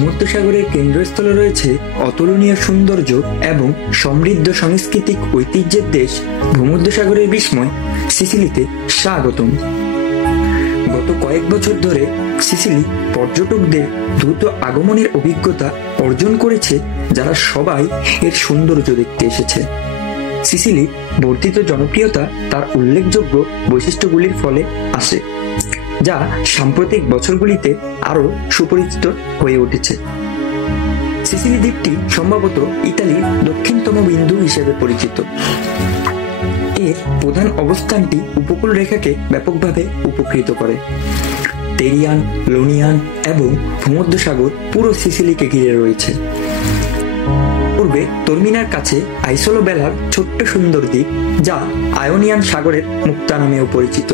ভূমধ্যসাগরের কেন্দ্রস্থলে রয়েছে অতুলনীয় সৌন্দর্য এবং সমৃদ্ধ সাংস্কৃতিক ঐতিহ্যের দেশ ভূমধ্যসাগরের বিস্ময় সিসিলিতে স্বাগতম। গত কয়েক বছর ধরে সিসিলি পর্যটকদের দ্রুত আগমনের অভিজ্ঞতা অর্জন করেছে, যারা সবাই এর সৌন্দর্য দেখতে এসেছে। সিসিলি বর্ধিত জনপ্রিয়তা তার উল্লেখযোগ্য বৈশিষ্ট্যগুলির ফলে আসে, যা সাম্প্রতিক বছরগুলিতে আরও সুপরিচিত হয়ে উঠেছে। সিসিলি দ্বীপটি সম্ভবত ইতালির দক্ষিণতম বিন্দু হিসেবে পরিচিত। এর প্রধান অবস্থানটি উপকূল রেখাকে ব্যাপকভাবে উপকৃত করে। টেরিয়ান, লোনিয়ান এবং ভূমধ্যসাগর পুরো সিসিলিকে ঘিরে রয়েছে। পূর্বে তর্মিনার কাছে আইসোলো বেলার ছোট্ট সুন্দর দ্বীপ, যা আয়োনিয়ান সাগরের মুক্তা নামেও পরিচিত।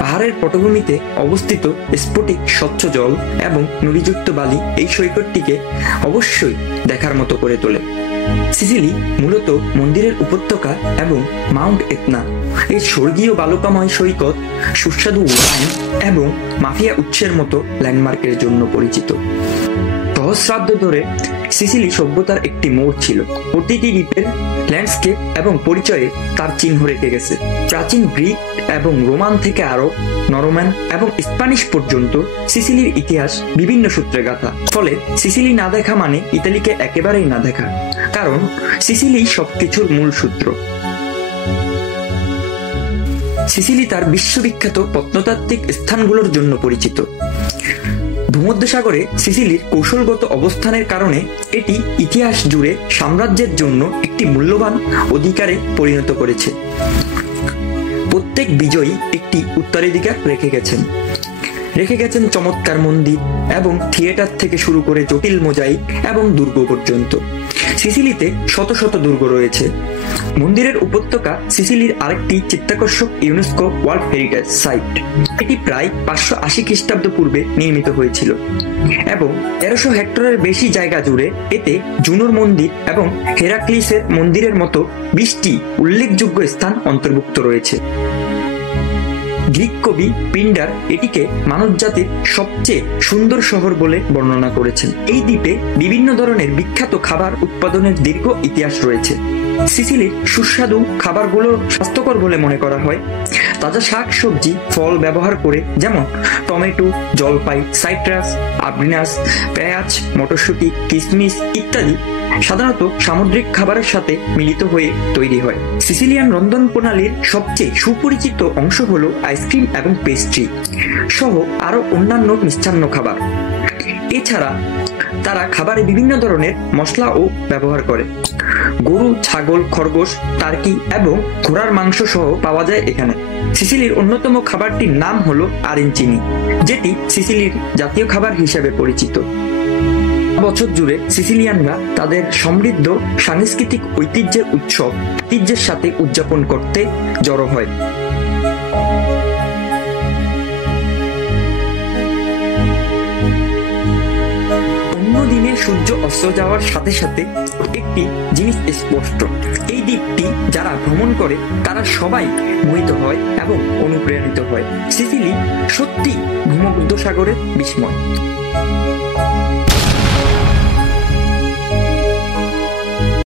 পাহাড়ের পটভূমিতে অবস্থিত স্ফটিক স্বচ্ছ জল এবং নুড়িযুক্ত বালি এই সৈকতটিকে অবশ্যই দেখার মতো করে তোলে। সিসিলি মূলত মন্দিরের উপত্যকা এবং মাউন্ট এতনা, এই স্বর্গীয় বালুকাময় সৈকত, সুস্বাদু ওয়াইন এবং মাফিয়া উৎসের মতো ল্যান্ডমার্কের জন্য পরিচিত। সহস্রাব্দ ধরে সিসিলি সভ্যতার একটি মোড় ছিল। প্রতিটি দ্বীপের ল্যান্ডস্কেপ এবং পরিচয়ে তার চিহ্ন রেখে গেছে। প্রাচীন গ্রিক এবং রোমান থেকে আরব, নরমান এবং স্প্যানিশ পর্যন্ত সিসিলির ইতিহাস বিভিন্ন সূত্রে গাঁথা। ফলে সিসিলি না দেখা মানে ইতালিকে একেবারেই না দেখা, কারণ সিসিলি সবকিছুর মূল সূত্র। সিসিলি তার বিশ্ববিখ্যাত প্রত্নতাত্ত্বিক স্থানগুলোর জন্য পরিচিত। ভূমধ্যসাগরে সিসিলির কৌশলগত অবস্থানের কারণে এটি ইতিহাস জুড়ে সাম্রাজ্যের জন্য একটি মূল্যবান অধিকারে পরিণত করেছে। প্রত্যেক বিজয়ী একটি উত্তরাধিকার রেখে গেছেন চমৎকার মন্দির এবং থিয়েটার থেকে শুরু করে জটিল মোজাইক এবং দুর্গ পর্যন্ত। সিসিলিতে শত শত দুর্গ রয়েছে। মন্দিরের উপত্যকা সিসিলির আরেকটি চিত্তাকর্ষক ইউনেস্কো ওয়ার্ল্ড হেরিটেজ সাইট। এটি প্রায় 580 খ্রিস্টাব্দ পূর্বে নির্মিত হয়েছিল এবং 1300 হেক্টরের বেশি জায়গা জুড়ে এতে জুনোর মন্দির এবং হেরাক্লিসের মন্দিরের মতো 20টি উল্লেখযোগ্য স্থান অন্তর্ভুক্ত রয়েছে। গ্রিক কবি পিন্ডার এটিকে মানবজাতির সবচেয়ে সুন্দর শহর বলে বর্ণনা করেছেন। এই দ্বীপে বিভিন্ন ধরনের বিখ্যাত খাবার উৎপাদনের দীর্ঘ ইতিহাস রয়েছে। সিসিলির সুস্বাদু খাবারগুলো স্বাস্থ্যকর বলে মনে করা হয়। তাজা শাক সবজি, ফল ব্যবহার করে, যেমন টমেটো, জলপাই, সাইট্রাস, আব্রিনাস, পেঁয়াজ, মটরশুঁটি, কিশমিশ ইত্যাদি সাধারণত সামুদ্রিক খাবারের সাথে মিলিত হয়ে তৈরি হয়। সিসিলিয়ান রন্ধন প্রণালীর সবচেয়ে সুপরিচিত অংশ হলো আইসক্রিম এবং পেস্ট্রি সহ আরো অন্যান্য মিষ্টান্ন খাবার। এছাড়া তারা খাবারে বিভিন্ন ধরনের মশলাও ব্যবহার করে। গরু, ছাগল, খরগোশ, টার্কি এবং ঘোড়ার মাংস সহ পাওয়া যায় এখানে। সিসিলির অন্যতম খাবারটির নাম হলো আরেঞ্চিনি, যেটি সিসিলির জাতীয় খাবার হিসেবে পরিচিত। বছর জুড়ে সিসিলিয়ানরা তাদের সমৃদ্ধ সাংস্কৃতিক ঐতিহ্যের সাথে উদযাপন করতে জড়ো হয়। দিনে সূর্য অস্ত যাওয়ার সাথে সাথে একটি জিনিস স্পষ্ট, এই দ্বীপটি যারা ভ্রমণ করে তারা সবাই মোহিত হয় এবং অনুপ্রাণিত হয়। সিসিলি সত্যি ভূমধ্যসাগরের বিস্ময়।